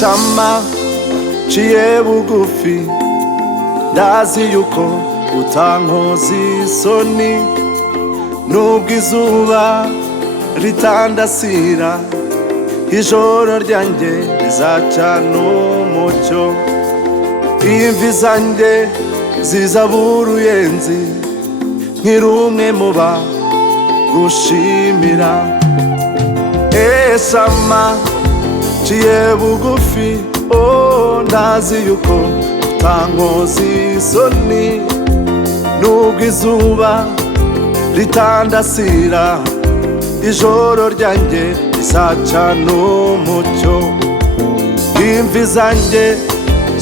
shama ciye bugufi, ndazi yuko utankoza isoni, nubwo izuba ritandasira, ijoro ryanjye rizacana umucyo, imvi zanjye zizabura uruyenzi, nkiri umwe mu bagushimira. Shama ciye bugufi, ndazi yuko utankoza isoni, nubwo izuba ritandasira, ijoro ryanjye rizacana umucyo, imvi zanjye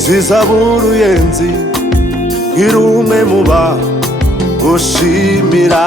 zizabura uruyenzi, nkiri umwe mu bagushimira.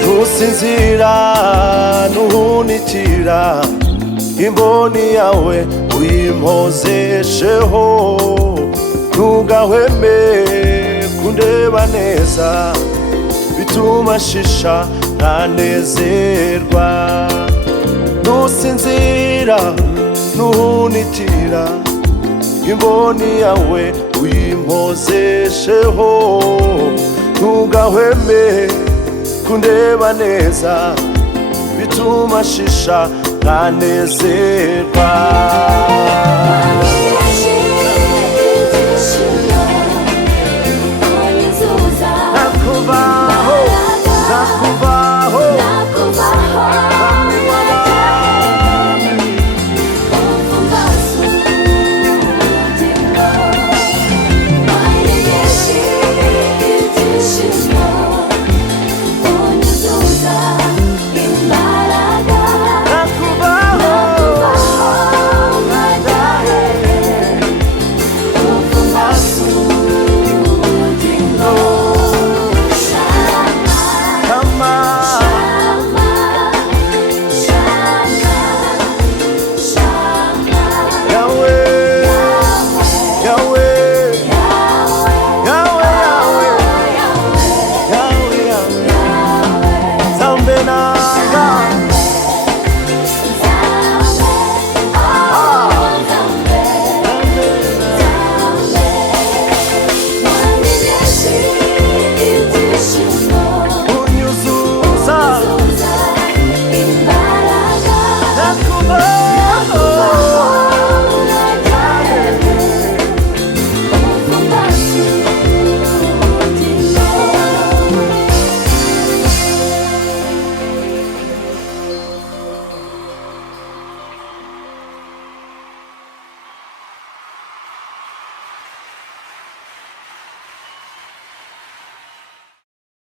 Ntusinzira ntuhunikira, imboni yawe uyimpozesheho, ntugahweme kundeba neza, bituma shisha nkanezerwa. Ntusinzira ntuhunikira, imboni yawe uyimpozesheho, ntugahweme kundeba neza, bituma shisha nkanezerwa.